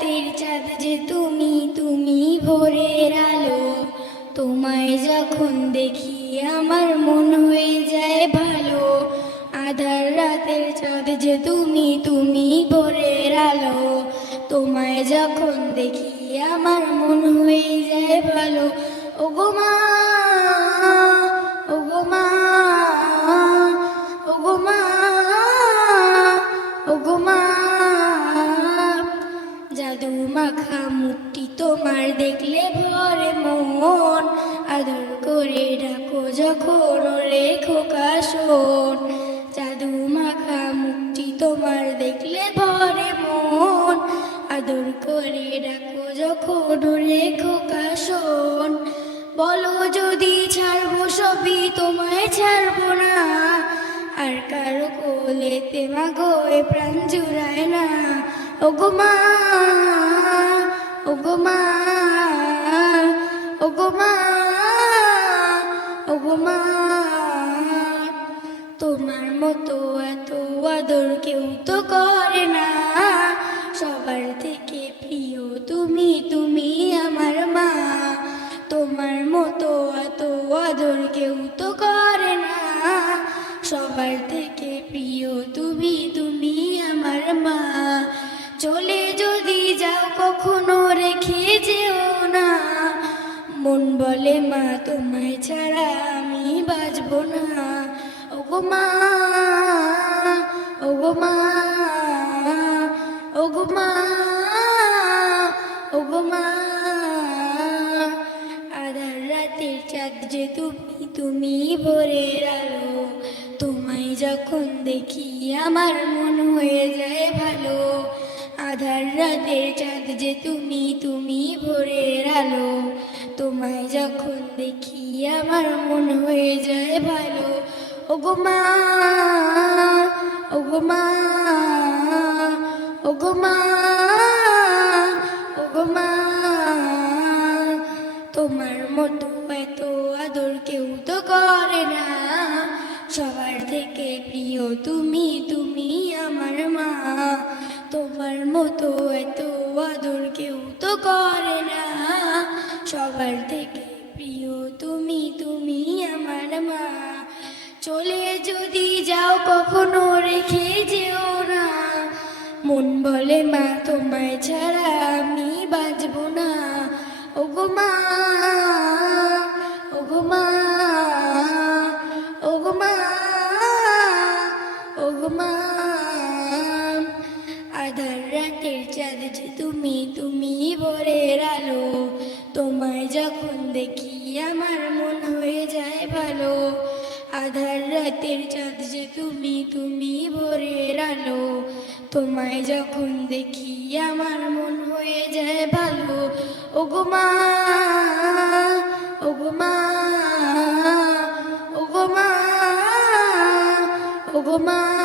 রাতের চাঁদ যে তুমি, তুমি ভোরের আলো। তোমায় যখন দেখি আমার মন হয়ে যায় ভালো। আধার রাতের চাঁদ যে তুমি, তুমি ভোরের আলো। তোমায় যখন দেখি আমার মন হয়ে যায় ভালো। ওগো মা, ওগো মা, ওগো মা, ওগো মা, জাদু মাখা মুখটি তোমার দেখলে ভরে মন। আদর করে ডাকো যখন ওরে খোকা শোন। জাদু মাখা মুখটি তোমার দেখলে ভরে মন। আদর করে ডাকো যখন ওরে খোকা শোন। বলো যদি ছাড়বো সবই তোমায় ছাড়বো না। আর কারো কোলেতে মাগো এ প্রাণ জুড়ায় না। ওগো মা, ওগো মা, ওগো মা, ওগো মা, তোমার মতো এত আদর কেউ তো করে না। সবার থেকে প্রিয় তুমি, তুমি আমার মা। তোমার মতো এত আদর কেউ তো করে না। সবার থেকে প্রিয় তুমি, তুমি আমার মা। চলে যদি যাও কখনো রেখে যেও না। মন বলে মা তোমায় ছাড়া আমি বাঁচবো না। ওগো মা, ওগো মা, ওগো মা, ওগো মা, আধার রাতের চাঁদ যে তুমি, তুমি ভোরের আলো। তোমায় যখন দেখি আমার মন হয়ে যায় ভালো। আধার রাতের চাঁদ যে তুমি, তুমি ভোরের আলো। তোমায় যখন দেখি আমার মন হয়ে যায় ভালো। ওগো মা, ওগো মা, ওগো মা, ওগো মা, তোমার মতো এত আদর কেউ তো করে না। সবার থেকে প্রিয় তুমি, তুমি আমার মা। তোমার মতো এত আদর কেউ তো করে না। সবার থেকে প্রিয় তুমি, তুমি আমার মা। চলে যদি যাও কখনো রেখে যেও না। মন বলে মা তোমায় ছাড়া আমি বাঁচবো না। ওগো মা, ওগো মা, ওগো মা, ওগো মা, আধার রাতের চাঁদ যে তুমি, তুমি ভোরের আলো। তোমায় যখন দেখি আমার মন হয়ে যায় ভালো। আধার রাতের চাঁদ যে তুমি, তুমি ভোরের আলো। তোমায় যখন দেখি আমার মন হয়ে যায় ভালো। ওগো মা, ওগো মা, ওগো মা, ওগো মা।